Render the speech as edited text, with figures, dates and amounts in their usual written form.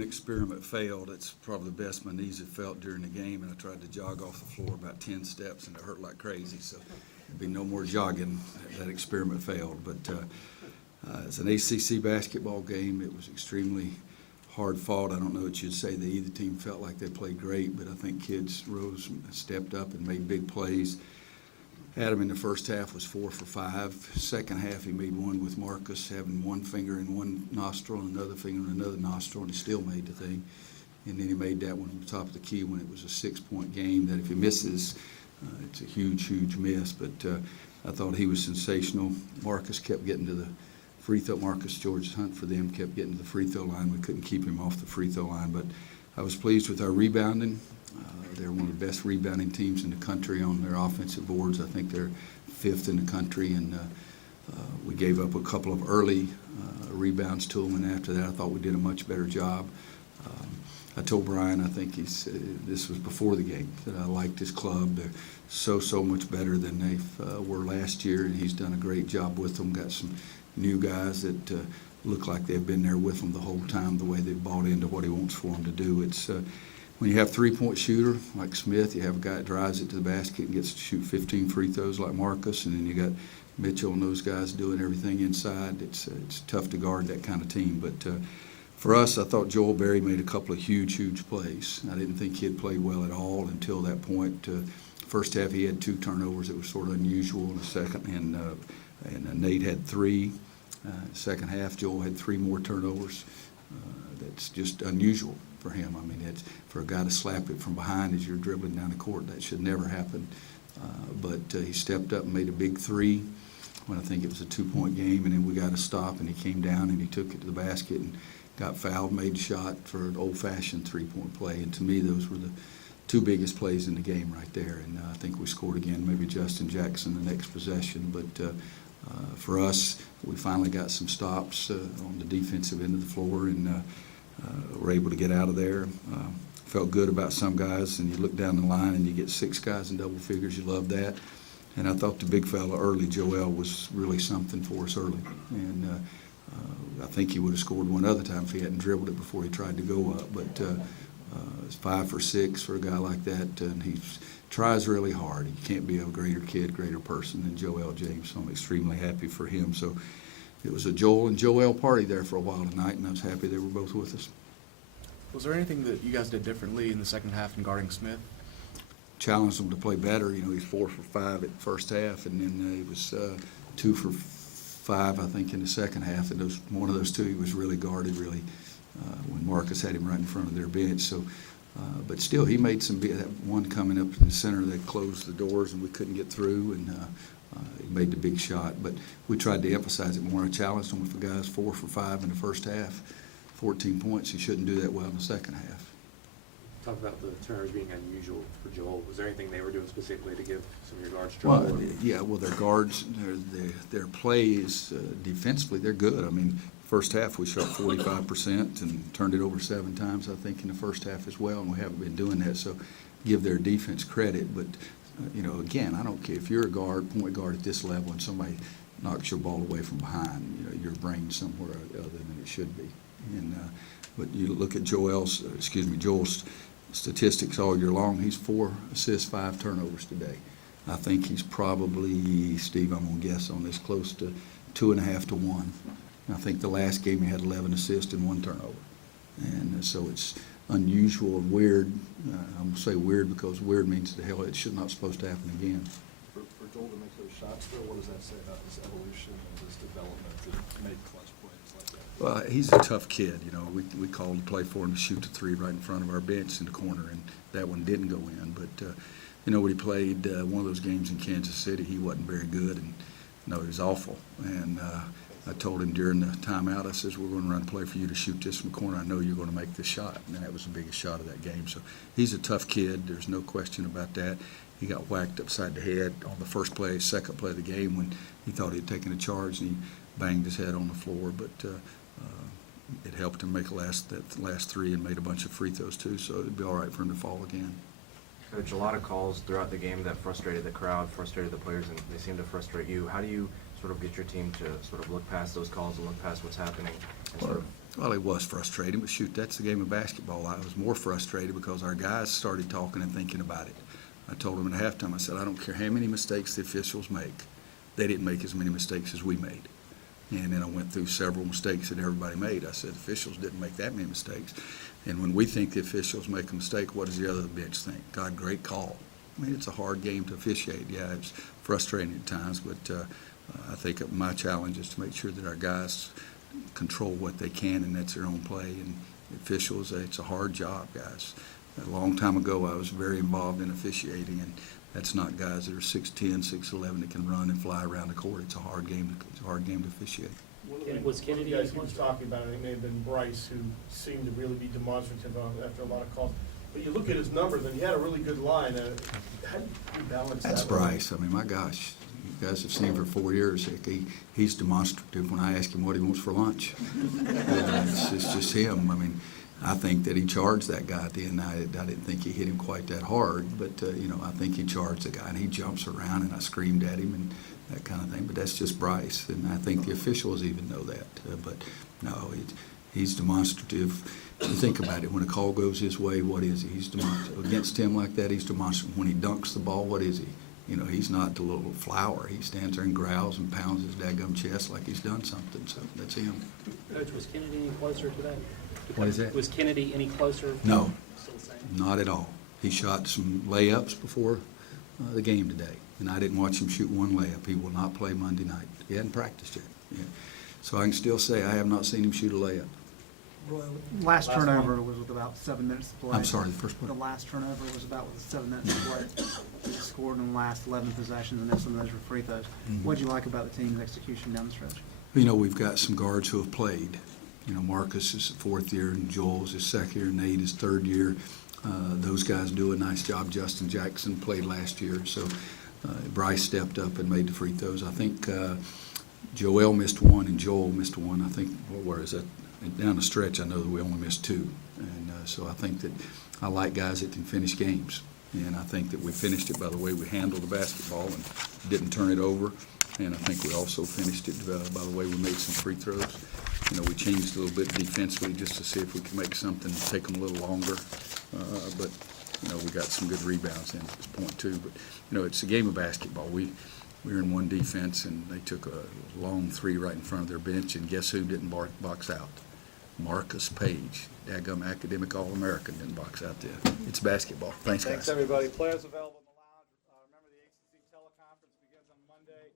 one experiment failed. It's probably the best my knees have felt during the game, and I tried to jog off the floor about 10 steps, and it hurt like crazy. So there'd be no more jogging. That experiment failed. But it's an ACC basketball game. It was extremely hard fought. I don't know what you'd say that either team felt like they played great, but I think kids rose and stepped up and made big plays. Adam in the first half was 4 for 5. Second half he made one with Marcus having one finger in one nostril and another finger in another nostril, and he still made the thing. And then he made that one on the top of the key when it was a 6-point game that if he misses, it's a huge, huge miss. But I thought he was sensational. Marcus kept getting to the free throw. Marcus George Hunt for them kept getting to the free throw line. We couldn't keep him off the free throw line. But I was pleased with our rebounding. They're one of the best rebounding teams in the country on their offensive boards. I think they're 5th in the country, and we gave up a couple of early rebounds to them, and after that I thought we did a much better job. I told Brian, I think this was before the game, that I liked his club. They're so much better than they were last year, and he's done a great job with them. Got some new guys that look like they've been there with him the whole time, the way they've bought into what he wants for them to do. It's when you have a three-point shooter like Smith, you have a guy that drives it to the basket and gets to shoot 15 free throws like Marcus, and then you got Mitchell and those guys doing everything inside. It's tough to guard that kind of team. But for us, I thought Joel Berry made a couple of huge plays. I didn't think he had played well at all until that point. First half, he had 2 turnovers. It was sort of unusual in the second, and Nate had 3. Second half, Joel had 3 more turnovers. That's just unusual for him. I mean, it's for a guy to slap it from behind as you're dribbling down the court. That should never happen. But he stepped up and made a big 3 when I think it was a 2-point game, and then we got a stop, and he came down and he took it to the basket and got fouled, made a shot for an old-fashioned 3-point play. And to me, those were the 2 biggest plays in the game right there. And I think we scored again, maybe Justin Jackson the next possession. But for us, we finally got some stops on the defensive end of the floor, and were able to get out of there. Felt good about some guys, and you look down the line and you get 6 guys in double figures. You love that. And I thought the big fella early, Joel, was really something for us early. And I think he would have scored one other time if he hadn't dribbled it before he tried to go up. But it's 5 for 6 for a guy like that, and he tries really hard. He can't be a greater kid, greater person than Joel James, so I'm extremely happy for him. So it was a Joel and Joel party there for a while tonight, and I was happy they were both with us. Was there anything that you guys did differently in the second half in guarding Smith? Challenged him to play better. You know, he's 4 for 5 at the first half, and then he was 2 for 5, I think, in the second half. And one of those 2, he was really guarded, really, when Marcus had him right in front of their bench. So, but still, he made some that one coming up in the center that closed the doors, and we couldn't get through, and he made the big shot. But we tried to emphasize it more. I challenged him with the guys 4 for 5 in the first half, 14 points. He shouldn't do that well in the second half. Talk about the turnovers being unusual for Joel. Was there anything they were doing specifically to give some of your guards trouble? Well, yeah, well, their guards, their plays defensively, they're good. I mean, first half we shot 45% and turned it over 7 times, I think, in the first half as well, and we haven't been doing that. So give their defense credit. But, you know, again, I don't care. If you're a point guard at this level and somebody knocks your ball away from behind, you know, your brain's somewhere other than it should be. And but you look at Joel's statistics all year long. He's 4 assists, 5 turnovers today. I think he's probably, Steve, I'm going to guess on this, close to 2.5 to 1. And I think the last game he had 11 assists and 1 turnover. And so it's unusual and weird. I'm going to say weird because weird means the hell it should not supposed to happen again. For Joel to make those shots, though, what does that say about his evolution and his development to make clutch plays like that? Well, he's a tough kid. You know, we called to play for him to shoot the 3 right in front of our bench in the corner, and that one didn't go in. But, you know, when he played one of those games in Kansas City, he wasn't very good, and, no, he was awful. And I told him during the timeout, I says, we're going to run a play for you to shoot this from the corner. I know you're going to make this shot. And that was the biggest shot of that game. So he's a tough kid. There's no question about that. He got whacked upside the head on the first play, second play of the game when he thought he had taken a charge, and he banged his head on the floor. But it helped him make that last 3 and made a bunch of free throws too, so it'd be all right for him to fall again. Coach, a lot of calls throughout the game that frustrated the crowd, frustrated the players, and they seem to frustrate you. How do you sort of get your team to sort of look past those calls and look past what's happening and sort of Well, it was frustrating, but shoot, that's the game of basketball. I was more frustrated because our guys started talking and thinking about it. I told them at halftime, I said, I don't care how many mistakes the officials make. They didn't make as many mistakes as we made. And then I went through several mistakes that everybody made. I said, officials didn't make that many mistakes. And when we think the officials make a mistake, what does the other bench think? God, great call. I mean, it's a hard game to officiate. Yeah, it's frustrating at times, but I think my challenge is to make sure that our guys control what they can, and that's their own play. And officials, it's a hard job, guys. A long time ago, I was very involved in officiating, and that's not guys that are 6'10", 6'11" that can run and fly around the court. It's a hard game. It's a hard game to officiate. Was Kennedy? You guys keep talking about it, it may have been Bryce who seemed to really be demonstrative after a lot of calls. But you look at his numbers, and he had a really good line. How do you balance that? That's Bryce. I mean, my gosh, you guys have seen him for 4 years. He's demonstrative when I ask him what he wants for lunch. It's just him. I mean, I think that he charged that guy at the end. I didn't think he hit him quite that hard, but I think he charged the guy, and he jumps around, and I screamed at him and that kind of thing. But that's just Bryce, and I think the officials even know that. But no, he's demonstrative. You think about it, when a call goes his way, what is he? He's demonstrative. Against him like that, he's demonstrative. When he dunks the ball, what is he? He's not the little flower. He stands there and growls and pounds his daggum chest like he's done something. So that's him. Coach, was Kennedy any closer today? What is that? Was Kennedy any closer? No. Still the same? Not at all. He shot some layups before the game today, and I didn't watch him shoot one layup. He will not play Monday night. He hadn't practiced yet. Yeah. So I can still say I have not seen him shoot a layup. Last turnover was with about 7 minutes to play. I'm sorry, the first The one. last turnover was about with 7 minutes to play. He scored in the last 11 possessions, and then some of those were free throws. What'd you like about the team's execution down the stretch? We've got some guards who have played. Marcus is fourth year, and Joel's his second year, Nate is third year. Those guys do a nice job. Justin Jackson played last year, so Bryce stepped up and made the free throws. I think Joel missed one and Joel missed one. I think, where is that? Down the stretch, I know that we only missed two. And so I think that I like guys that can finish games. And I think that we finished it by the way we handled the basketball and didn't turn it over. And I think we also finished it by the way we made some free throws. We changed a little bit defensively just to see if we could make something take them a little longer. But we got some good rebounds in at this point too. But, it's a game of basketball. We were in one defense, and they took a long three right in front of their bench, and guess who didn't box out? Marcus Page, daggum academic All-American, didn't box out there. It's basketball. Thanks, guys. Thanks, everybody. Players available in the lounge. Remember, the ACC teleconference begins on Monday.